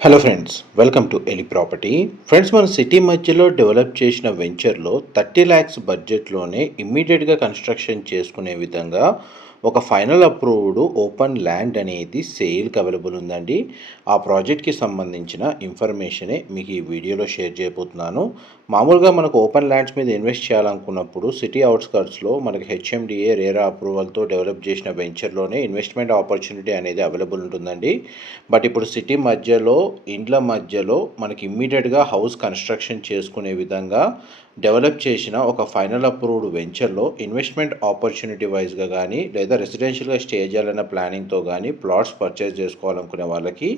Hello friends welcome to Eli property friends మన city మధ్యలో develop చేసిన వెంచర్లో థర్టీ ల్యాక్స్ బడ్జెట్లోనే ఇమ్మీడియట్గా కన్స్ట్రక్షన్ చేసుకునే విధంగా ఒక ఫైనల్ అప్రూవ్డ్ ఓపెన్ ల్యాండ్ అనేది సేల్కి అవైలబుల్ ఉందండి. ఆ ప్రాజెక్ట్కి సంబంధించిన ఇన్ఫర్మేషనే మీకు ఈ వీడియోలో షేర్ చేయబోతున్నాను. మామూలుగా మనకు ఓపెన్ ల్యాండ్స్ మీద ఇన్వెస్ట్ చేయాలనుకున్నప్పుడు సిటీ అవుట్స్కర్ట్స్లో మనకి హెచ్ఎండిఏ రేరా అప్రూవల్తో డెవలప్ చేసిన వెంచర్లోనే ఇన్వెస్ట్మెంట్ ఆపర్చునిటీ అనేది అవైలబుల్ ఉంటుందండి. బట్ ఇప్పుడు సిటీ మధ్యలో ఇండ్ల మధ్యలో మనకి ఇమ్మీడియట్గా హౌస్ కన్స్ట్రక్షన్ చేసుకునే విధంగా డెవలప్ చేసిన ఒక ఫైనల్ అప్రూవ్డ్ వెంచర్లో ఇన్వెస్ట్మెంట్ ఆపర్చునిటీ వైజ్గా కానీ లేదా రెసిడెన్షియల్గా స్టే చేయాలన్న ప్లానింగ్తో కానీ ప్లాట్స్ పర్చేస్ చేసుకోవాలనుకునే వాళ్ళకి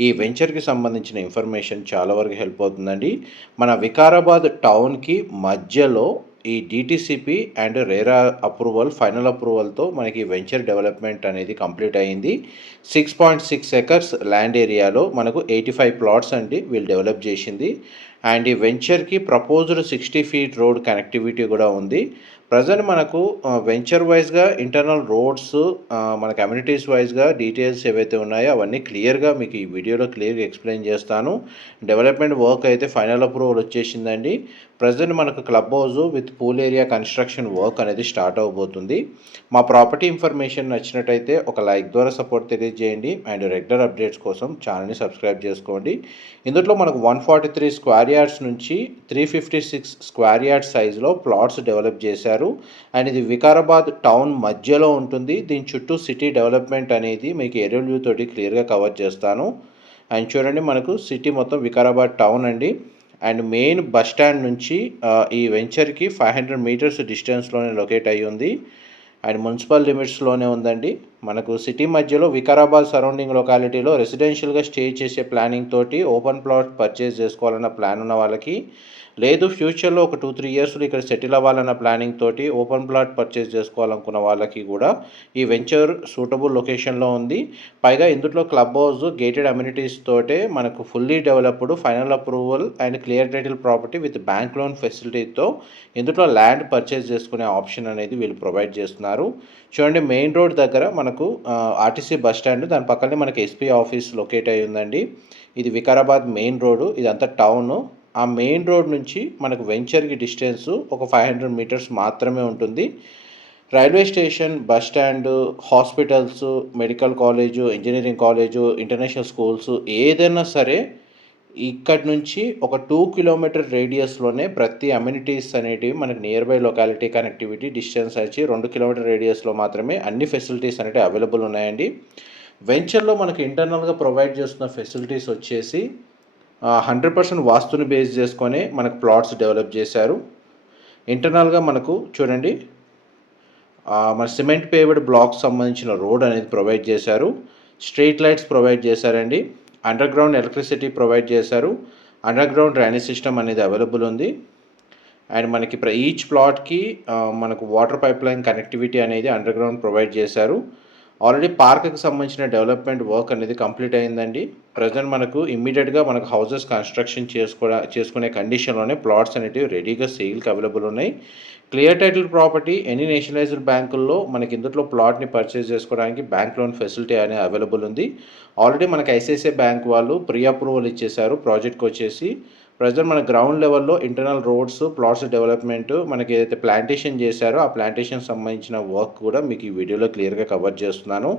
ఈ వెంచర్కి సంబంధించిన ఇన్ఫర్మేషన్ చాలా వరకు హెల్ప్ అవుతుందండి. మన వికారాబాద్ టౌన్కి మధ్యలో ఈ DTCP and RERA approval final అప్రూవల్తో మనకి వెంచర్ డెవలప్మెంట్ అనేది కంప్లీట్ అయింది. Six point six acres land ఏరియాలో మనకు ఎయిటీ ఫైవ్ ప్లాట్స్ అండి వీళ్ళు డెవలప్ చేసింది. అండ్ ఈ వెంచర్కి proposed sixty feet road connectivity కూడా ఉంది. ప్రజెంట్ మనకు వెంచర్ వైజ్గా ఇంటర్నల్ రోడ్స్ మన కమ్యూనిటీస్ వైజ్గా డీటెయిల్స్ ఏవైతే ఉన్నాయో అవన్నీ క్లియర్గా మీకు ఈ వీడియోలో క్లియర్గా ఎక్స్ప్లెయిన్ చేస్తాను. డెవలప్మెంట్ వర్క్ అయితే ఫైనల్ అప్రూవల్ వచ్చేసిందండి. ప్రజెంట్ మనకు club house with pool area construction work అనేది స్టార్ట్ అవబోతుంది. మా ప్రాపర్టీ ఇన్ఫర్మేషన్ నచ్చినట్టయితే ఒక లైక్ ద్వారా సపోర్ట్ తెలియజేయండి. అండ్ రెగ్యులర్ అప్డేట్స్ కోసం ఛానల్ని సబ్స్క్రైబ్ చేసుకోండి. ఇందులో మనకు one forty three square yards నుంచి three fifty six square yard సైజులో ప్లాట్స్ డెవలప్ చేశారు. అండ్ ఇది వికారాబాద్ టౌన్ మధ్యలో ఉంటుంది. దీని చుట్టూ సిటీ డెవలప్మెంట్ అనేది మీకు ఏరియల్ వ్యూ తోటి క్లియర్గా కవర్ చేస్తాను. అండ్ చూడండి మనకు సిటీ మొత్తం వికారాబాద్ టౌన్ అండి. అండ్ మెయిన్ బస్ స్టాండ్ నుంచి ఈ వెంచర్కి ఫైవ్ హండ్రెడ్ మీటర్స్ డిస్టెన్స్లోనే లొకేట్ అయ్యి ఉంది. అండ్ మున్సిపల్ లిమిట్స్లోనే ఉందండి. మనకు సిటీ మధ్యలో వికారాబాద్ సరౌండింగ్ లొకాలిటీలో రెసిడెన్షియల్గా స్టే చేసే ప్లానింగ్ తోటి ఓపెన్ ప్లాట్ పర్చేస్ చేసుకోవాలన్న ప్లాన్ ఉన్న వాళ్ళకి లేదు ఫ్యూచర్లో ఒక టూ త్రీ ఇయర్స్లో ఇక్కడ సెటిల్ అవ్వాలన్న ప్లానింగ్ తోటి ఓపెన్ ప్లాట్ పర్చేస్ చేసుకోవాలనుకున్న వాళ్ళకి కూడా ఈ వెంచర్ సూటబుల్ లొకేషన్లో ఉంది. పైగా ఇందులో క్లబ్ హౌస్ గేటెడ్ అమ్యూనిటీస్ తోటే మనకు fully developed final approval and clear title property with bank loan ఫెసిలిటీతో ఇందులో ల్యాండ్ పర్చేస్ చేసుకునే ఆప్షన్ అనేది వీళ్ళు ప్రొవైడ్ చేస్తున్నారు. చూడండి మెయిన్ రోడ్ దగ్గర మనకు ఆర్టీసీ బస్ స్టాండ్ దాని పక్కనే మనకి ఎస్పీ ఆఫీస్ లొకేట్ అయి ఉందండి ఇది వికారాబాద్ మెయిన్ రోడ్డు ఇదంతా టౌన్. ఆ మెయిన్ రోడ్ నుంచి మనకు వెంచర్కి డిస్టెన్స్ ఒక ఫైవ్ హండ్రెడ్ మీటర్స్ మాత్రమే ఉంటుంది. Railway station bus stand hospitals medical college engineering college international schools ఏదైనా సరే ఇక్కడి నుంచి ఒక టూ కిలోమీటర్ రేడియస్లోనే ప్రతి అమ్యూనిటీస్ అనేటివి మనకి near by locality connectivity distance వచ్చి రెండు కిలోమీటర్ రేడియస్లో మాత్రమే అన్ని ఫెసిలిటీస్ అనేవి అవైలబుల్ ఉన్నాయండి. వెంచర్లో మనకు ఇంటర్నల్గా ప్రొవైడ్ చేస్తున్న ఫెసిలిటీస్ వచ్చేసి హండ్రెడ్ పర్సెంట్ వాస్తుని బేస్ చేసుకొని మనకు ప్లాట్స్ డెవలప్ చేశారు. ఇంటర్నల్గా మనకు చూడండి మన సిమెంట్ పేవ్డ్ బ్లాక్ సంబంధించిన రోడ్ అనేది ప్రొవైడ్ చేశారు. స్ట్రీట్ లైట్స్ ప్రొవైడ్ చేశారండి. అండర్ గ్రౌండ్ ఎలక్ట్రిసిటీ ప్రొవైడ్ చేశారు. అండర్ గ్రౌండ్ డ్రైనేజ్ సిస్టమ్ అనేది అవైలబుల్ ఉంది. అండ్ మనకి ఈచ్ ప్లాట్కి మనకు వాటర్ పైప్ లైన్ కనెక్టివిటీ అనేది అండర్ గ్రౌండ్ ప్రొవైడ్ చేశారు. ఆల్రెడీ పార్క్కి సంబంధించిన డెవలప్మెంట్ వర్క్ అనేది కంప్లీట్ అయిందండి. ప్రజెంట్ మనకు ఇమ్మీడియట్గా మనకు హౌసెస్ కన్స్ట్రక్షన్ చేసుకో చేసుకునే కండిషన్లోనే ప్లాట్స్ అనేటివి రెడీగా సేల్కి అవైలబుల్ ఉన్నాయి. Clear title property any nationalised బ్యాంకుల్లో మనకి ఇందులో ప్లాట్ని పర్చేస్ చేసుకోవడానికి బ్యాంక్ లోన్ ఫెసిలిటీ అనేది అవైలబుల్ ఉంది. ఆల్రెడీ మనకి ఐసిఐసిఐ బ్యాంక్ వాళ్ళు ప్రీ అప్రూవల్ ఇచ్చేశారు ప్రాజెక్ట్కి వచ్చేసి. ప్రజెంట్ మన గ్రౌండ్ లెవెల్లో ఇంటర్నల్ రోడ్స్ ప్లాట్స్ డెవలప్మెంట్ మనకి ఏదైతే ప్లాంటేషన్ చేశారో ఆ ప్లాంటేషన్ సంబంధించిన వర్క్ కూడా మీకు ఈ వీడియోలో క్లియర్గా కవర్ చేస్తున్నాను.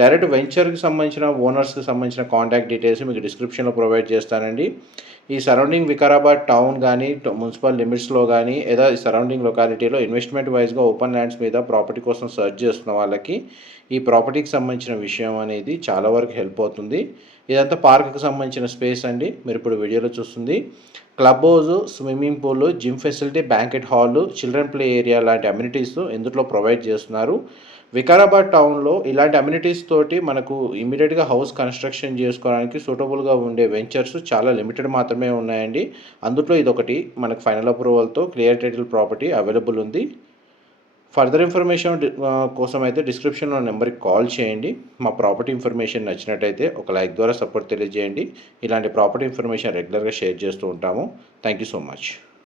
డైరెక్ట్ వెంచర్కి సంబంధించిన ఓనర్స్కి సంబంధించిన కాంటాక్ట్ డీటెయిల్స్ మీకు డిస్క్రిప్షన్లో ప్రొవైడ్ చేస్తానండి. ఈ సరౌండింగ్ వికారాబాద్ టౌన్ కానీ మున్సిపల్ లిమిట్స్లో కానీ లేదా ఈ సరౌండింగ్ లొకాలిటీలో ఇన్వెస్ట్మెంట్ వైజ్గా ఓపెన్ ల్యాండ్స్ మీద ప్రాపర్టీ కోసం సర్చ్ చేస్తున్న వాళ్ళకి ఈ ప్రాపర్టీకి సంబంధించిన విషయం అనేది చాలా వరకు హెల్ప్ అవుతుంది. ఇదంతా పార్క్కి సంబంధించిన స్పేస్ అండి. మీరు ఇప్పుడు వీడియోలో చూస్తుంది. Club house swimming pool gym facility banquet hall children play area లాంటి అమ్యూనిటీస్ ఇందులో ప్రొవైడ్ చేస్తున్నారు? వికారాబాద్ టౌన్లో ఇలాంటి అమ్యూనిటీస్ తోటి మనకు ఇమీడియట్గా హౌస్ కన్స్ట్రక్షన్ చేసుకోవడానికి సూటబుల్గా ఉండే వెంచర్స్ చాలా లిమిటెడ్ మాత్రమే ఉన్నాయండి. అందులో ఇదొకటి మనకు ఫైనల్ అప్రూవల్తో క్లియర్ టైటిల్ ప్రాపర్టీ అవైలబుల్ ఉంది. ఫర్దర్ ఇన్ఫర్మేషన్ కోసం అయితే డిస్క్రిప్షన్లో నెంబర్కి కాల్ చేయండి. మా ప్రాపర్టీ ఇన్ఫర్మేషన్ నచ్చినట్టయితే ఒక లైక్ ద్వారా సపోర్ట్ తెలియజేయండి. ఇలాంటి ప్రాపర్టీ ఇన్ఫర్మేషన్ రెగ్యులర్గా షేర్ చేస్తూ ఉంటాము. Thank you so much